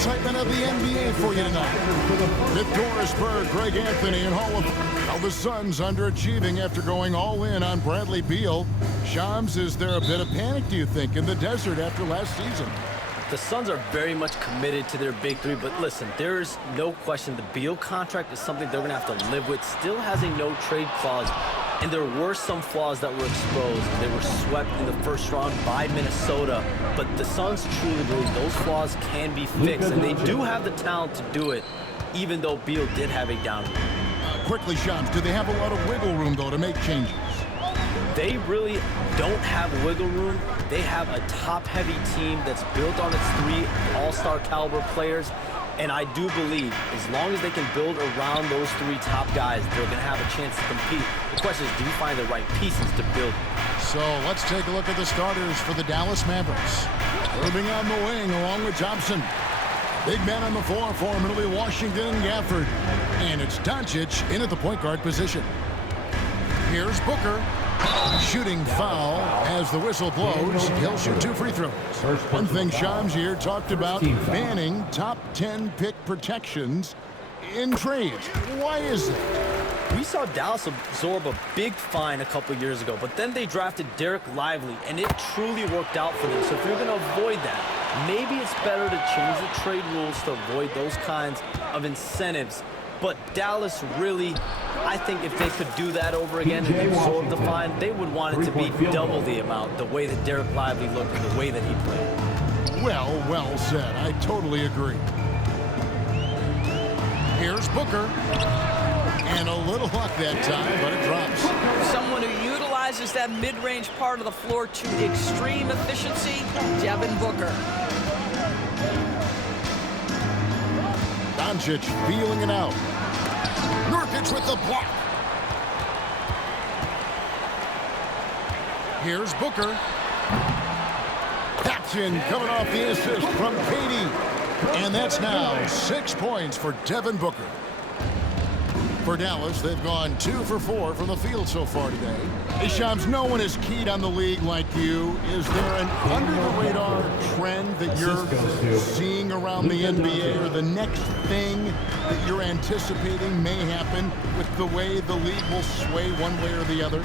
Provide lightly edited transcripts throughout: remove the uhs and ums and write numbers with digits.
excitement of the NBA for you tonight. With Dorisburg, Greg Anthony, and Hall of Now the Suns underachieving after going all in on Bradley Beal. Shams, is there a bit of panic, do you think, in the desert after last season? The Suns are very much committed to their big three, but listen, there's no question the Beal contract is something they're going to have to live with. Still has a no-trade clause, and there were some flaws that were exposed. They were swept in the first round by Minnesota, but the Suns truly believe those flaws can be fixed, and they do have the talent to do it, even though Beal did have a down year. Quickly, Shams, do they have a lot of wiggle room, though, to make changes? They really don't have wiggle room. They have a top-heavy team that's built on its three all-star caliber players, and I do believe as long as they can build around those three top guys, they're going to have a chance to compete. The question is, do you find the right pieces to build? So let's take a look at the starters for the Dallas Mavericks. Irving on the wing along with Thompson. Big man on the floor for him. It'll be Washington and Gafford. And it's Doncic in at the point guard position. Here's Booker. Shooting foul as the whistle blows. He'll shoot 2 free throws. One thing Shams here talked about, banning top 10 pick protections in trades. Why is that? We saw Dallas absorb a big fine a couple years ago, but then they drafted Derek Lively, and it truly worked out for them. So if you're going to avoid that, maybe it's better to change the trade rules to avoid those kinds of incentives. But Dallas really, I think if they could do that over again and they absorb the fine, they would want it to be double the amount, the way that Derek Lively looked and the way that he played. Well said. I totally agree. Here's Booker. And a little luck that time, but it drops. Someone who utilizes that mid-range part of the floor to extreme efficiency, Devin Booker. Doncic feeling it out. Nurkic with the block. Here's Booker. Paxson coming off the assist from Katie. And that's now 6 points for Devin Booker. For Dallas, they've gone 2 for 4 from the field so far today. Hey, Shams, no one is keyed on the league like you. Is there an under-the-radar trend that you're seeing around the NBA, or the next thing that you're anticipating may happen with the way the league will sway one way or the other?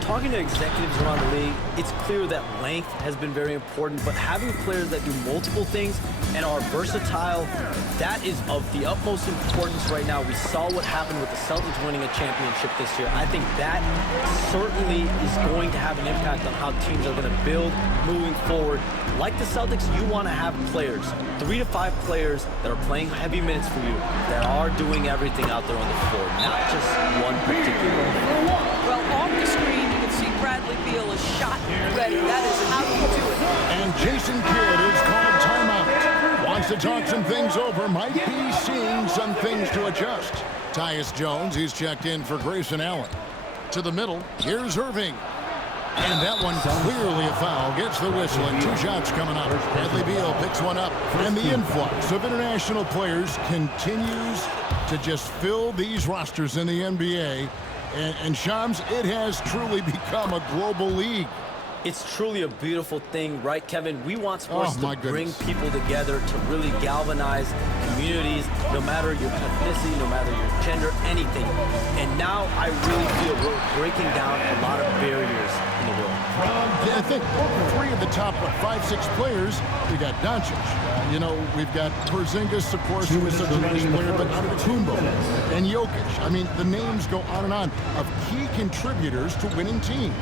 Talking to executives around the league, it's clear that length has been very important, but having players that do multiple things and are versatile, that is of the utmost importance right now. We saw what happened with the Celtics winning a championship this year. I think that certainly is going to have an impact on how teams are going to build moving forward. Like the Celtics, you want to have players, 3 to 5 players that are playing heavy minutes for you, that are doing everything out there on the floor, not just one particular thing. Well, off the screen, you can see Bradley Beal is shot ready. That is how you do it. And Jason Kidd is called timeout. Wants to talk some things over. Might be seeing some things to adjust. Tyus Jones, he's checked in for Grayson Allen. To the middle, here's Irving. And that one clearly a foul. Gets the whistle and 2 shots coming up. Bradley Beal picks one up. And the influx of international players continues to just fill these rosters in the NBA. And Shams, it has truly become a global league. It's truly a beautiful thing, right, Kevin? We want sports to bring people together, to really galvanize communities, no matter your ethnicity, no matter your gender, anything. And now I really feel we're breaking down a lot of barriers in the world. I think 3 of the top, 5, 6 players, we got Doncic. We've got Porzingis, of course, who is such a nice player, but Antetokounmpo and Jokic. I mean, the names go on and on of key contributors to winning teams.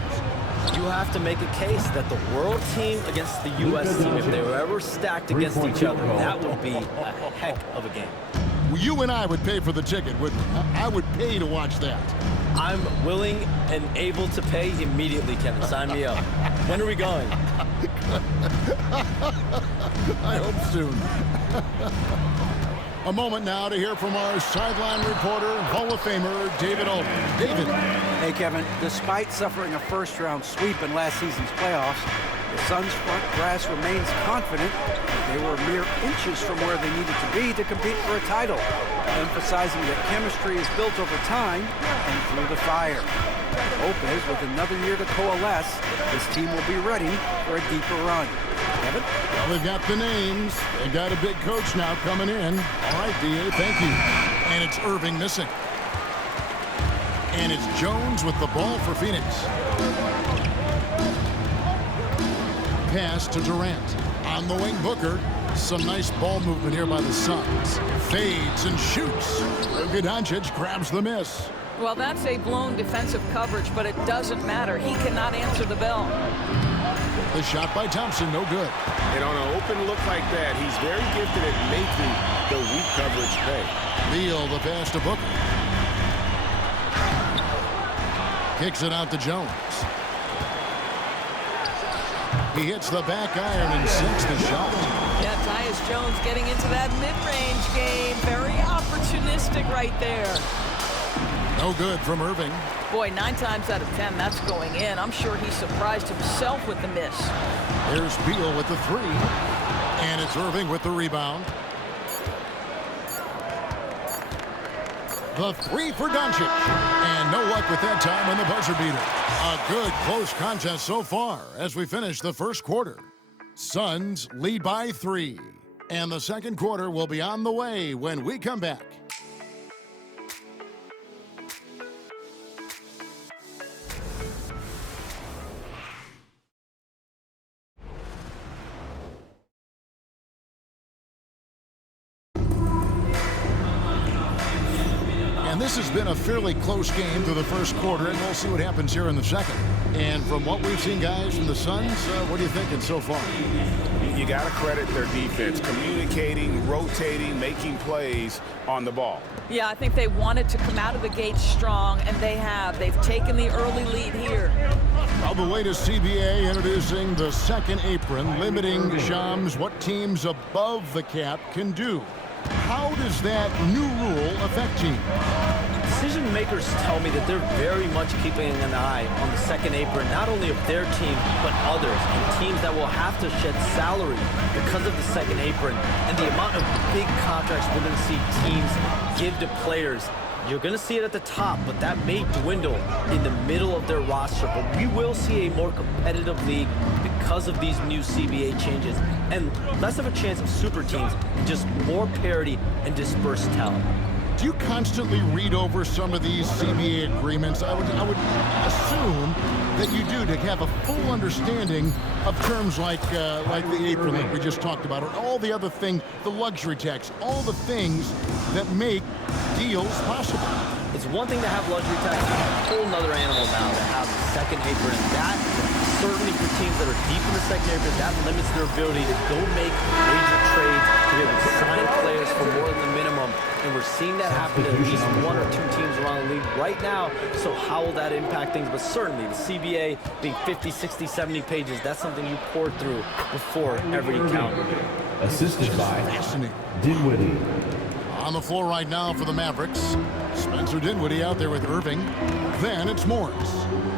You have to make a case that the world team against the U.S. team, if they were ever stacked against each other, that would be a heck of a game. Well, you and I would pay for the ticket, wouldn't we? I would pay to watch that. I'm willing and able to pay immediately, Kevin. Sign me up. When are we going? I hope soon. A moment now to hear from our sideline reporter, Hall of Famer David Alden. David. Hey, Kevin. Despite suffering a first-round sweep in last season's playoffs, the Suns' front brass remains confident that they were mere inches from where they needed to be to compete for a title, emphasizing that chemistry is built over time and through the fire. The hope is, with another year to coalesce, this team will be ready for a deeper run. Kevin. Well, they've got the names. They've got a big coach now coming in. All right, D.A., thank you. And it's Irving missing. And it's Jones with the ball for Phoenix. Pass to Durant. On the wing, Booker. Some nice ball movement here by the Suns. Fades and shoots. Luka Doncic grabs the miss. Well, that's a blown defensive coverage, but it doesn't matter. He cannot answer the bell. The shot by Thompson, no good. And on an open look like that, he's very gifted at making the weak coverage pay. Beal, the pass to Booker. Kicks it out to Jones. He hits the back iron and sinks the shot. Yeah, Tyus Jones getting into that mid-range game. Very opportunistic right there. No good from Irving. Boy, 9 times out of 10, that's going in. I'm sure he surprised himself with the miss. There's Beal with the 3. And it's Irving with the rebound. The 3 for Doncic. And no luck with that time on the buzzer beater. A good close contest so far as we finish the first quarter. Suns lead by 3. And the second quarter will be on the way when we come back. And this has been a fairly close game through the first quarter, and we'll see what happens here in the second. And from what we've seen, guys, from the Suns, what are you thinking so far? You got to credit their defense, communicating, rotating, making plays on the ball. Yeah, I think they wanted to come out of the gate strong, and they have. They've taken the early lead here. Well, the latest CBA introducing the second apron, limiting, Shams, what teams above the cap can do. How does that new rule affect teams? Decision makers tell me that they're very much keeping an eye on the second apron, not only of their team, but others, and teams that will have to shed salary because of the second apron, and the amount of big contracts we're going to see teams give to players. You're going to see it at the top, but that may dwindle in the middle of their roster. But we will see a more competitive league because of these new CBA changes, and less of a chance of super teams, just more parity and dispersed talent. Do you constantly read over some of these CBA agreements? I would assume that you do, to have a full understanding of terms like the apron that we just talked about, or all the other things, the luxury tax, all the things that make deals possible. It's one thing to have luxury tax, it's a whole nother animal now to have the second apron. That, certainly for teams that are deep in the second apron, that limits their ability to go make major trades, to be able to sign players for more than the minimum. And we're seeing that happen to at least 1 or 2 teams around the league right now. So how will that impact things? But certainly the CBA being 50, 60, 70 pages, that's something you pour through before every account review. Assisted by Dinwiddie. On the floor right now for the Mavericks, Spencer Dinwiddie out there with Irving. Then it's Morris.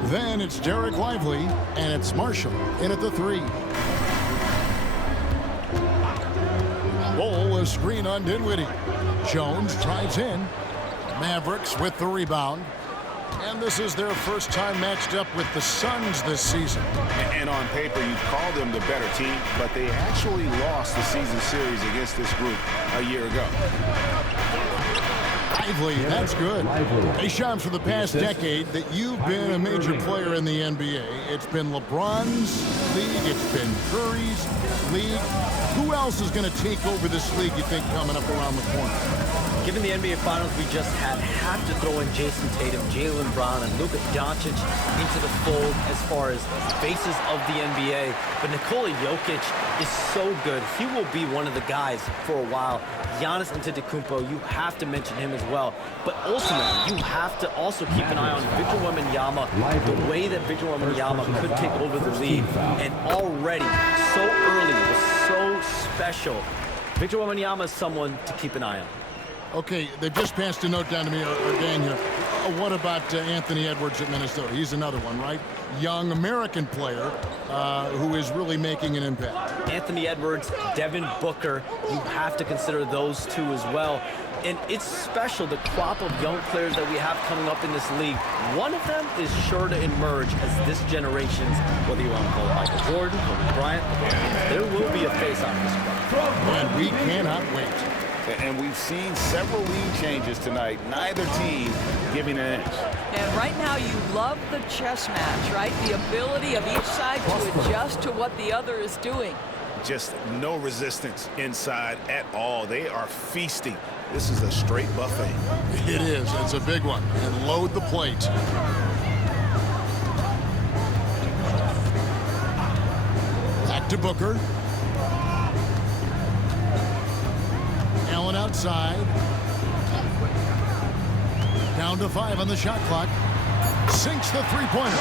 Then it's Derek Lively. And it's Marshall in at the 3. Roll a screen on Dinwiddie. Jones drives in. Mavericks with the rebound. And this is their first time matched up with the Suns this season. And on paper, you'd call them the better team, but they actually lost the season series against this group a year ago. Lively, that's good. Hey, Shams, for the past decade that you've been a major player in the NBA, it's been LeBron's league, it's been Curry's league. Who else is going to take over this league, you think, coming up around the corner? Given the NBA Finals we just had, have to throw in Jason Tatum, Jaylen Brown, and Luka Doncic into the fold as far as faces of the NBA. But Nikola Jokic is so good. He will be one of the guys for a while. Giannis Antetokounmpo, you have to mention him as well. But ultimately, you have to also keep an eye on Victor Wembanyama, the way that Victor Wembanyama could take over the league. And already, so early, was so special. Victor Wembanyama is someone to keep an eye on. Okay, they've just passed a note down to me, or Dan here. What about Anthony Edwards at Minnesota? He's another one, right? Young American player who is really making an impact. Anthony Edwards, Devin Booker, you have to consider those two as well. And it's special, the crop of young players that we have coming up in this league. One of them is sure to emerge as this generation's, whether you want to call it Michael Jordan, Kobe Bryant, there will be a face on this one. And we cannot wait. And we've seen several lead changes tonight, neither team giving an inch. And right now you love the chess match, right? The ability of each side to adjust to what the other is doing. Just no resistance inside at all. They are feasting. This is a straight buffet. It is. It's a big one. And load the plate. Back to Booker. Allen outside. Down to 5 on the shot clock. Sinks the three-pointer.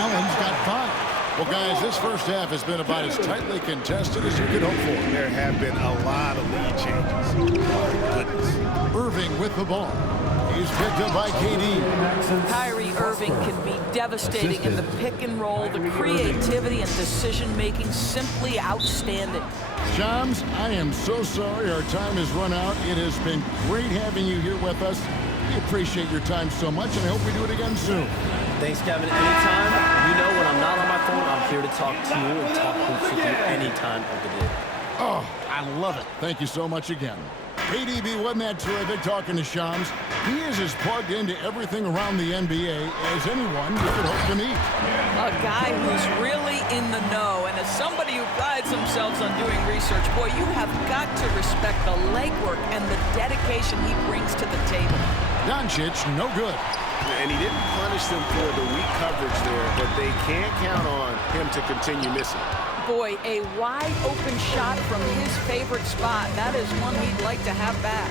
Allen's got 5. Well, guys, this first half has been about as tightly contested as you could hope for. There have been a lot of lead changes. Oh, goodness. Irving with the ball. He's picked up by KD. Kyrie Irving can be devastating in the pick and roll. The creativity and decision-making simply outstanding. Shams, I am so sorry our time has run out. It has been great having you here with us. We appreciate your time so much, and I hope we do it again soon. Thanks, Kevin. Anytime, you know when I'm not on my phone, I'm here to talk to you and talk hoops with you any time of the day. Oh, I love it. Thank you so much again. KDB, wasn't that terrific talking to Shams? He is as plugged into everything around the NBA as anyone you could hope to meet. A guy who's really in the know, and as somebody who prides themselves on doing research, boy, you have got to respect the legwork and the dedication he brings to the table. Doncic, no good. And he didn't punish them for the weak coverage there, but they can't count on him to continue missing. Boy, a wide open shot from his favorite spot. That is one he'd like to have back.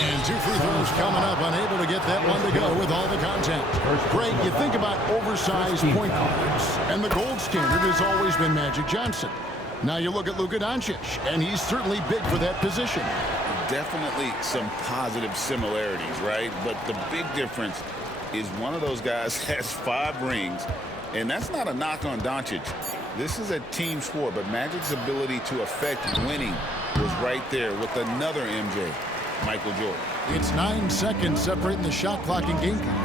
And 2 free throws coming up, unable to get that one to go with all the contact. Greg, you think about oversized point guards, and the gold standard has always been Magic Johnson. Now you look at Luka Doncic, and he's certainly big for that position. Definitely some positive similarities, right? But the big difference is one of those guys has 5 rings, and that's not a knock on Doncic. This is a team sport, but Magic's ability to affect winning was right there with another MJ, Michael Jordan. It's 9 seconds separating the shot clock and game clock.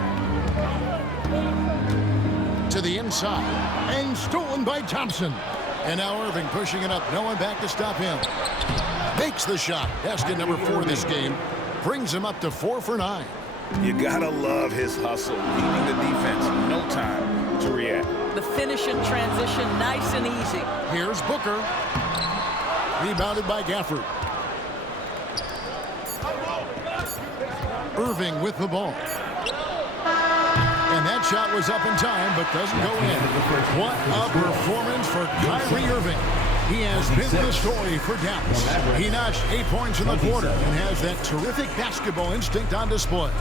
To the inside, and stolen by Thompson. And now Irving pushing it up, no one back to stop him. Makes the shot. Basket number 4 this game. Brings him up to 4 for 9. You gotta love his hustle, leaving the defense no time to react. The finish in transition, nice and easy. Here's Booker. Rebounded by Gafford. Irving with the ball. And that shot was up in time, but doesn't go in. What a performance for Kyrie Irving. He has been the story for Dallas. He notched 8 points in the quarter and has that terrific basketball instinct on display.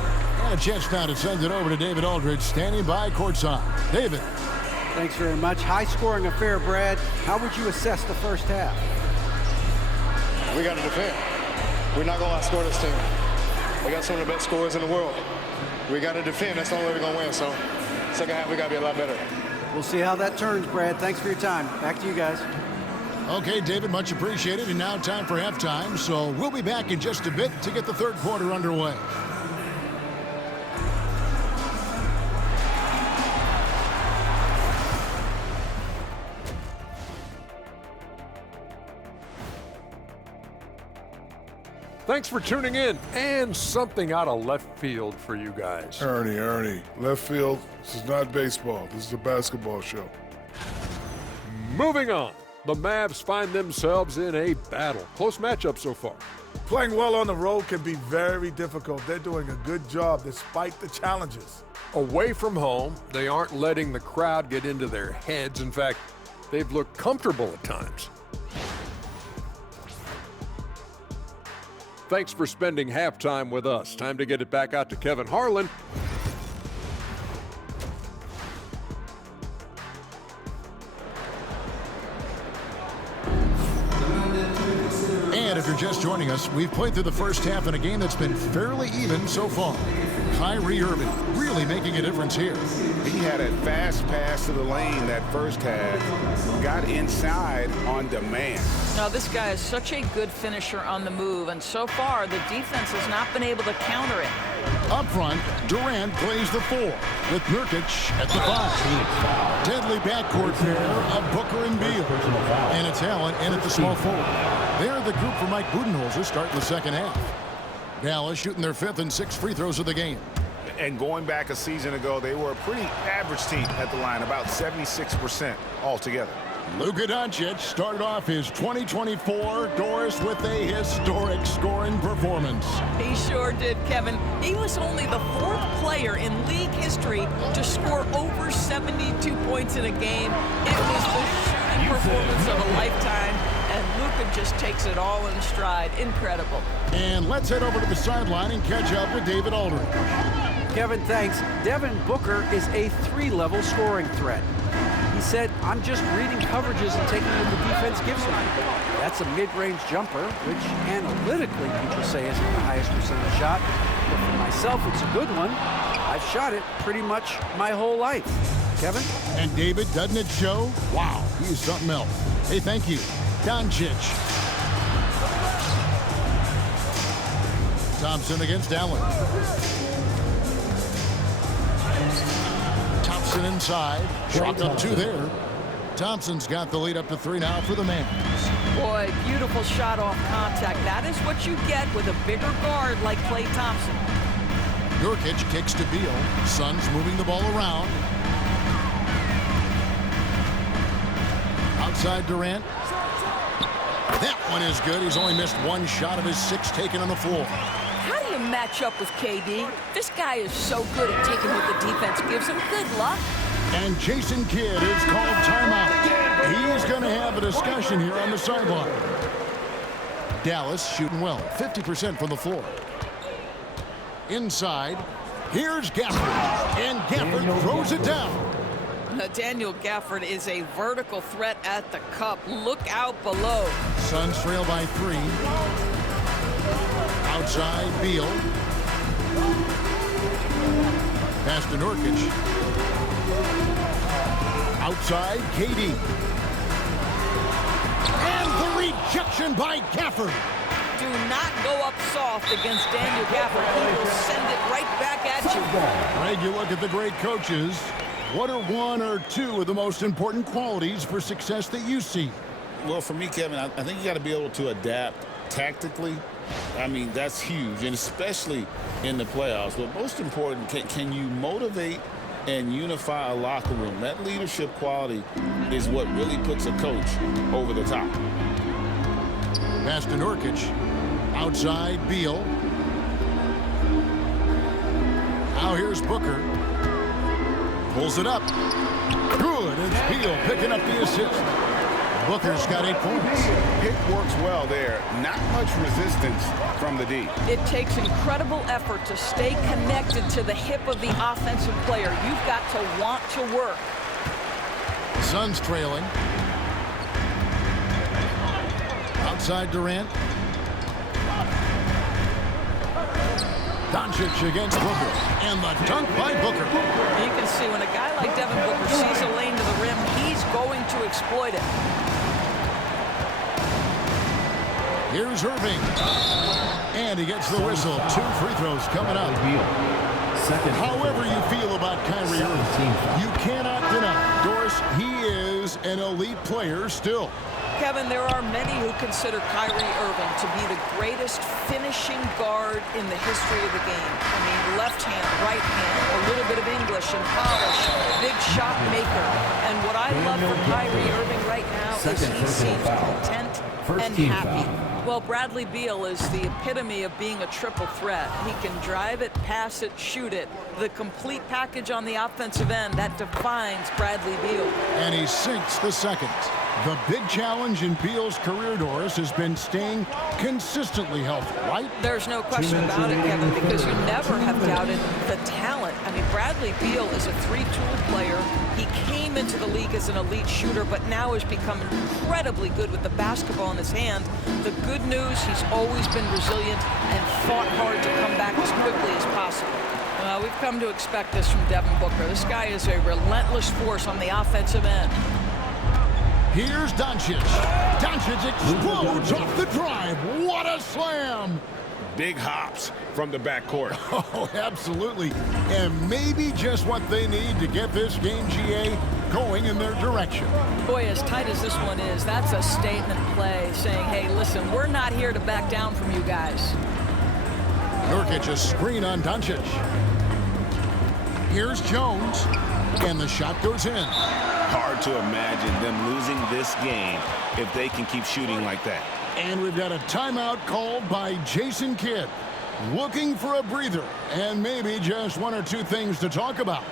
And a chance now to send it over to David Aldridge, standing by courtside. David. Thanks very much. High-scoring affair, Brad. How would you assess the first half? We got to defend. We're not going to outscore this team. We got some of the best scorers in the world. We got to defend. That's the only way we're going to win. So, second half, we got to be a lot better. We'll see how that turns, Brad. Thanks for your time. Back to you guys. Okay, David, much appreciated. And now time for halftime. So we'll be back in just a bit to get the third quarter underway. Thanks for tuning in, and something out of left field for you guys. Ernie, left field, this is not baseball. This is a basketball show. Moving on, the Mavs find themselves in a battle. Close matchup so far. Playing well on the road can be very difficult. They're doing a good job despite the challenges. Away from home, they aren't letting the crowd get into their heads. In fact, they've looked comfortable at times. Thanks for spending halftime with us. Time to get it back out to Kevin Harlan. And if you're just joining us, we've played through the first half in a game that's been fairly even so far. Kyrie Irving really making a difference here. He had a fast pass to the lane that first half, got inside on demand. Now, this guy is such a good finisher on the move, and so far, the defense has not been able to counter it. Up front, Durant plays the 4, with Nurkic at the 5. Deadly backcourt pair of Booker and Beal. And it's Allen in at the small forward. They're the group for Mike Budenholzer starting the second half. Dallas shooting their 5th and 6th free throws of the game. And going back a season ago, they were a pretty average team at the line, about 76% altogether. Luka Doncic started off his 2024 Doris with a historic scoring performance. He sure did, Kevin. He was only the 4th player in league history to score over 72 points in a game. It was the shooting performance of a lifetime, and Luka just takes it all in stride. Incredible. And let's head over to the sideline and catch up with David Aldridge. Kevin, thanks. Devin Booker is a 3-level scoring threat. He said, I'm just reading coverages and taking what the defense gives me. That's a mid-range jumper, which analytically people say isn't the highest percentage shot. But for myself, it's a good one. I've shot it pretty much my whole life. Kevin? And David, doesn't it show? Wow, he is something else. Hey, thank you. Doncic. Thompson against Allen. Thompson inside. Shot up 2 there. Thompson's got the lead up to 3 now for the Mavs. Boy, beautiful shot off contact. That is what you get with a bigger guard like Klay Thompson. Nurkic kicks to Beal. Suns moving the ball around. Outside Durant. That one is good. He's only missed 1 shot of his 6 taken on the floor. How do you match up with KD? This guy is so good at taking what the defense gives him. Good luck. And Jason Kidd is called timeout. He's going to have a discussion here on the sideline. Dallas shooting well, 50% from the floor. Inside, here's Gafford. And Gafford throws it down. Daniel Gafford is a vertical threat at the cup. Look out below. Suns trail by 3. Outside, Beal. Pass to Nurkic. Outside, KD. And the rejection by Gafford. Do not go up soft against Daniel Gafford. He will send it right back at you. Greg, you look at the great coaches. What are 1 or 2 of the most important qualities for success that you see? Well, for me, Kevin, I think you got to be able to adapt tactically. I mean, that's huge, and especially in the playoffs. But most important, can you motivate and unify a locker room? That leadership quality is what really puts a coach over the top. Pass to Nurkic. Outside, Beal. Now here's Booker. Pulls it up. Good. It's Beal picking up the assist. Booker's got 8 points. Pick works well there. Not much resistance from the D. It takes incredible effort to stay connected to the hip of the offensive player. You've got to want to work. Suns trailing. Outside Durant. Doncic against Booker. And the dunk by Booker. You can see when a guy like Devin Booker sees a lane to the rim, he's going to exploit it. Here's Irving. And he gets the whistle. 2 free throws coming up. However you feel about Kyrie Irving, you cannot deny, Doris, he is an elite player still. Kevin, there are many who consider Kyrie Irving to be the greatest finishing guard in the history of the game. I mean, left hand, right hand, a little bit of English and polish, big shot maker. And what I love from Kyrie Irving right now is he seems content and happy. Well, Bradley Beal is the epitome of being a triple threat. He can drive it, pass it, shoot it. The complete package on the offensive end, that defines Bradley Beal. And he sinks the second. The big challenge in Beal's career, Doris, has been staying consistently healthy, right? There's no question about it, Kevin, because you never have doubted the talent. I mean, Bradley Beal is a 3-tool player. He came into the league as an elite shooter, but now has become incredibly good with the basketball in his hand. The good news, he's always been resilient and fought hard to come back as quickly as possible. We've come to expect this from Devin Booker. This guy is a relentless force on the offensive end. Here's Doncic. Doncic explodes off the drive. What a slam! Big hops from the backcourt. Oh, absolutely. And maybe just what they need to get this game, GA, going in their direction. Boy, as tight as this one is, that's a statement play saying, hey, listen, we're not here to back down from you guys. Nurkic, a screen on Doncic. Here's Jones, and the shot goes in. Hard to imagine them losing this game if they can keep shooting like that. And we've got a timeout called by Jason Kidd. Looking for a breather and maybe just one or two things to talk about.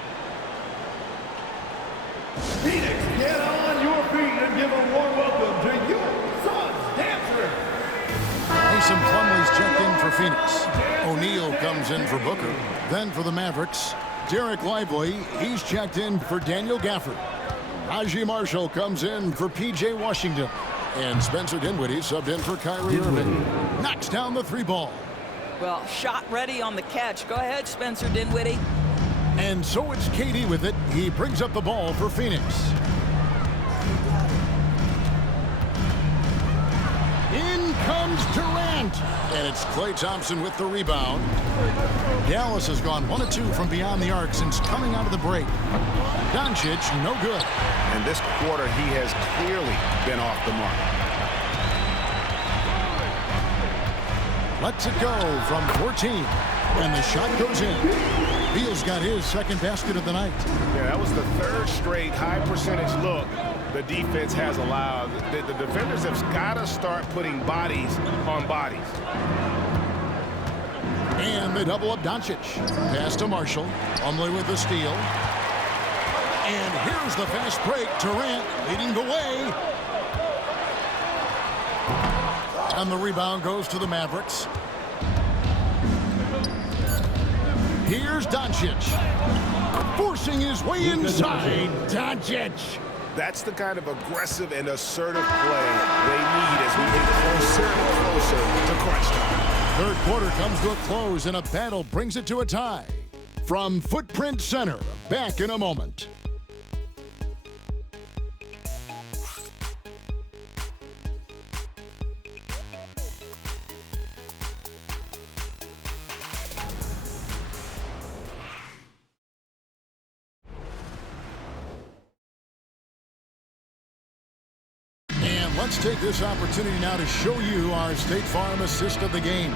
Phoenix, get on your feet and give a warm welcome to your Suns dancer. Mason Plumlee's checked in for Phoenix. O'Neal comes in for Booker. Then for the Mavericks, Derek Lively, he's checked in for Daniel Gafford. Najee Marshall comes in for P.J. Washington. And Spencer Dinwiddie subbed in for Kyrie Irving. Knocks down the three ball. Well, shot ready on the catch. Go ahead, Spencer Dinwiddie. And so it's KD with it. He brings up the ball for Phoenix. In comes Durant. And it's Klay Thompson with the rebound. Dallas has gone 1 of 2 from beyond the arc since coming out of the break. Doncic, no good. And this quarter, he has clearly been off the mark. Lets it go from 14. And the shot goes in. Beal's got his second basket of the night. Yeah, that was the third straight high percentage look the defense has allowed. The defenders have got to start putting bodies on bodies. And they double up Doncic. Pass to Marshall. Plumlee with the steal. And here's the fast break. Durant leading the way. And the rebound goes to the Mavericks. Here's Doncic. Forcing his way inside. Doncic. That's the kind of aggressive and assertive play they need as we get closer and closer to crunch time. Third quarter comes to a close and a battle brings it to a tie. From Footprint Center, back in a moment. Let's take this opportunity now to show you our State Farm assist of the game.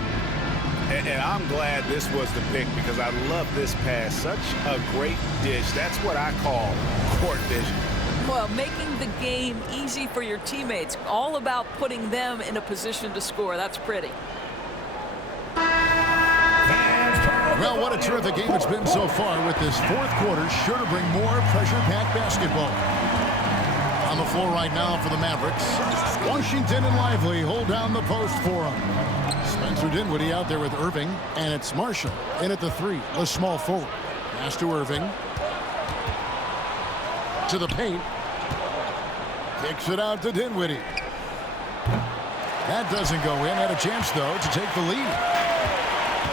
And I'm glad this was the pick because I love this pass. Such a great dish. That's what I call court vision. Well, making the game easy for your teammates. All about putting them in a position to score. That's pretty. Well, what a terrific game it's been so far with this fourth quarter. Sure to bring more pressure-packed basketball. On the floor right now for the Mavericks. Washington and Lively hold down the post for them. Spencer Dinwiddie out there with Irving. And it's Marshall in at the 3. The small forward. Pass to Irving. To the paint. Kicks it out to Dinwiddie. That doesn't go in. Had a chance, though, to take the lead.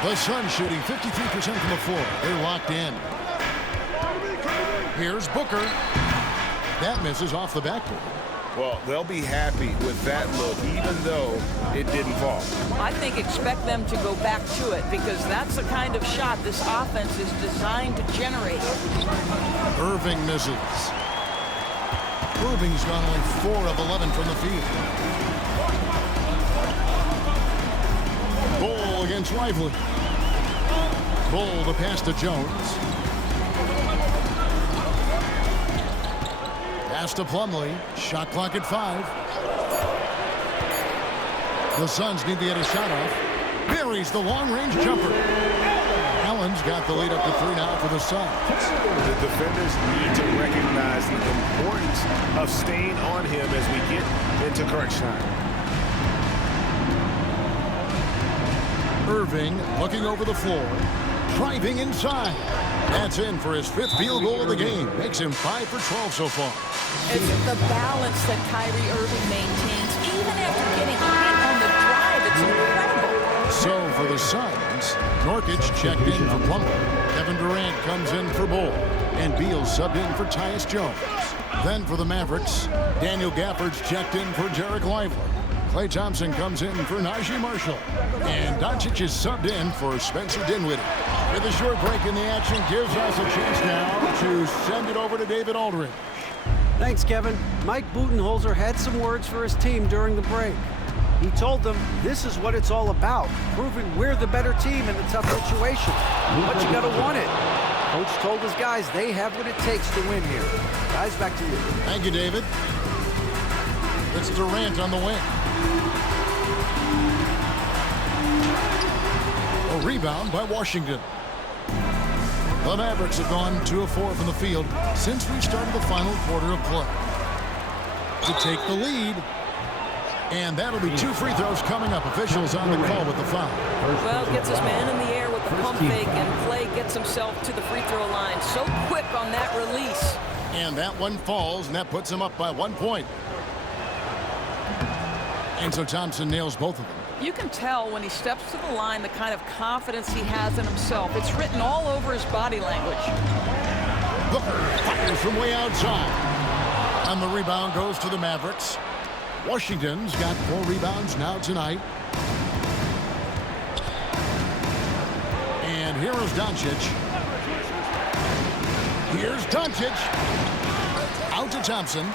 The Suns shooting 53% from the floor. They're locked in. Here's Booker. That misses off the backboard. Well, they'll be happy with that look, even though it didn't fall. I think expect them to go back to it because that's the kind of shot this offense is designed to generate. Irving misses. Irving's gone only 4 of 11 from the field. Bull against Lively. Bull the pass to Jones. Pass to Plumlee. Shot clock at 5. The Suns need to get a shot off. Buries the long-range jumper. Allen's got the lead up to 3 now for the Suns. The defenders need to recognize the importance of staying on him as we get into crunch time. Irving looking over the floor. Driving inside. That's in for his 5th field goal of the game. Makes him 5 for 12 so far. It's the balance that Kyrie Irving maintains, even after getting hit on the drive. It's incredible. So for the Suns, Norkic checked in for Plumlee. Kevin Durant comes in for Bull. And Beal subbed in for Tyus Jones. Then for the Mavericks, Daniel Gafford's checked in for Derek Lively. Klay Thompson comes in for Najee Marshall. And Doncic is subbed in for Spencer Dinwiddie. With a short break in the action gives us a chance now to send it over to David Aldridge. Thanks, Kevin. Mike Budenholzer had some words for his team during the break. He told them this is what it's all about, proving we're the better team in the tough situation. But you got to want it. Coach told his guys they have what it takes to win here. Guys, back to you. Thank you, David. It's Durant on the wing. A rebound by Washington. The Mavericks have gone 2 of 4 from the field since we started the final quarter of play. To take the lead. And that'll be 2 free throws coming up. Officials on the call with the foul. Well, gets his man in the air with the pump fake, and Klay gets himself to the free throw line. So quick on that release. And that one falls, and that puts him up by 1 point. And so Thompson nails both of them. You can tell when he steps to the line the kind of confidence he has in himself. It's written all over his body language. Booker fires from way outside. And the rebound goes to the Mavericks. Washington's got 4 rebounds now tonight. And here is Doncic. Here's Doncic. Out to Thompson.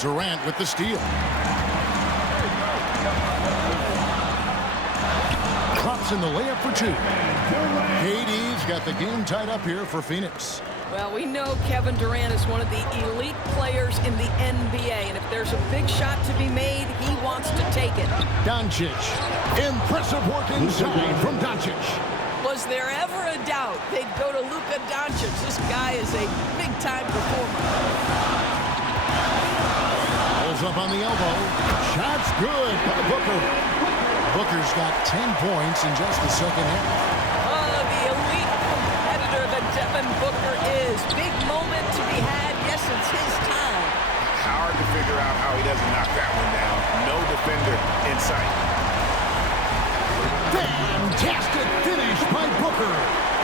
Durant with the steal. Drops in the layup for 2. KD's got the game tied up here for Phoenix. Well, we know Kevin Durant is one of the elite players in the NBA, and if there's a big shot to be made, he wants to take it. Doncic. Impressive work inside from Doncic. Was there ever a doubt they'd go to Luka Doncic? This guy is a big-time performer. Pulls up on the elbow. Shot's good by Booker. Booker's got 10 points in just the second half. The elite competitor that Devin Booker is. Big moment to be had. Yes, it's his time. Hard to figure out how he doesn't knock that one down. No defender in sight. Fantastic finish by Booker.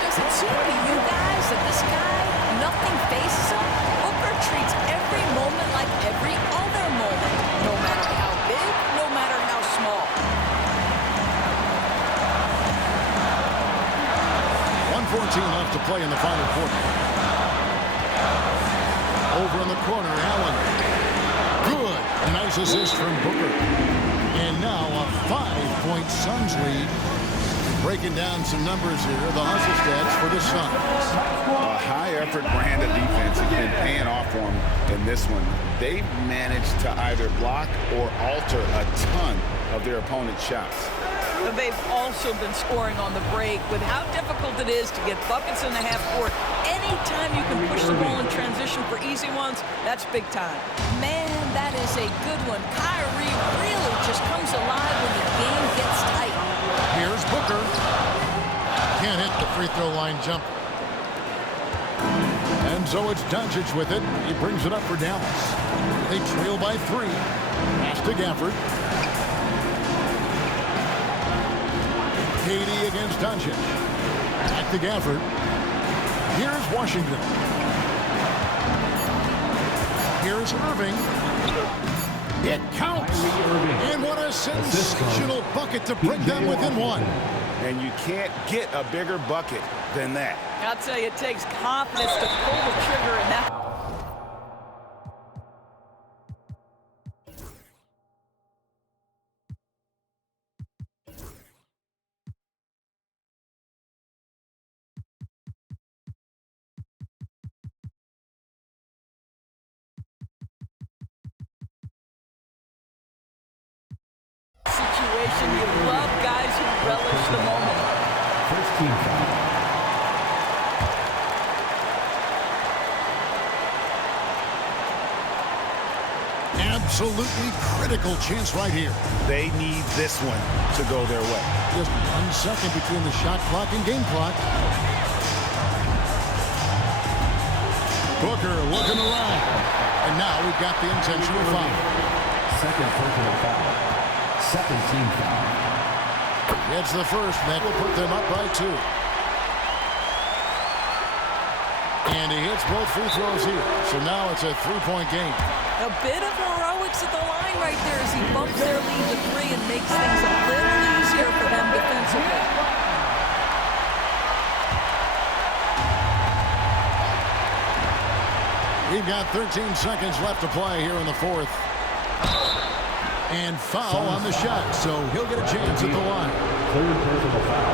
Does it seem to you guys that this guy, nothing faces him? Booker treats every moment like every other moment. No matter how big, no matter how small. 1:14 left to play in the final quarter. Over in the corner, Allen. Good. A nice assist from Booker. And now a 5-point Suns lead. Breaking down some numbers here, the hustle stats for the Suns. A high-effort brand of defense has been paying off for them in this one. They've managed to either block or alter a ton of their opponent's shots. They've also been scoring on the break. With how difficult it is to get buckets in the half court, anytime you can push the ball in transition for easy ones, that's big time. Man, that is a good one. Kyrie really just comes alive when the game gets tight. Here's Booker. Can't hit the free throw line jumper. And so it's Doncic with it. He brings it up for Dallas. They trail by 3. Pass to Gafford. KD against Doncic. Back to Gafford. Here's Washington. Here's Irving. It counts. And what a sensational bucket to bring them within 1. And you can't get a bigger bucket than that. I'll tell you, it takes confidence to pull the trigger in that. Situation. You love guys who relish the moment. First team foul. Absolutely critical chance right here. They need this one to go their way. Just 1 second between the shot clock and game clock. Booker looking around. And now we've got the intentional foul. Second personal foul. Second team foul. It's the first. That will put them up by 2. And he hits both free throws here. So now it's a 3-point game. A bit of heroics at the line right there as he bumps their lead to 3 and makes things a little easier for them defensively. We've got 13 seconds left to play here in the 4th. And foul on the shot, so he'll get a chance at the line.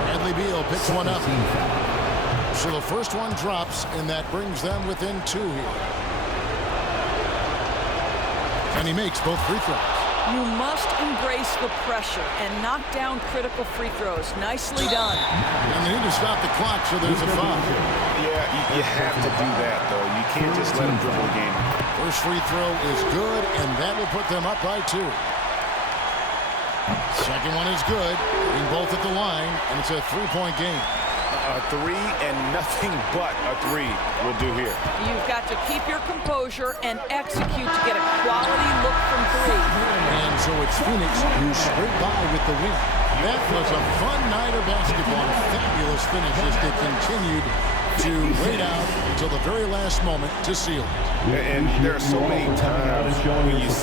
Bradley Beal picks one up. So the first one drops, and that brings them within 2 here. And he makes both free throws. You must embrace the pressure and knock down critical free throws. Nicely done. And they need to stop the clock, so there's a foul. Yeah, you have to do that, though. You can't just let him dribble the game. First free throw is good, and that will put them up by 2. Second one is good. Being both at the line, and it's a 3-point game. A 3 and nothing but a 3 will do here. You've got to keep your composure and execute to get a quality look from 3. And so it's Phoenix who scraped by with the win. That was a fun night of basketball. Fabulous finishes that continued to wait out until the very last moment to seal it. And there are so many times when you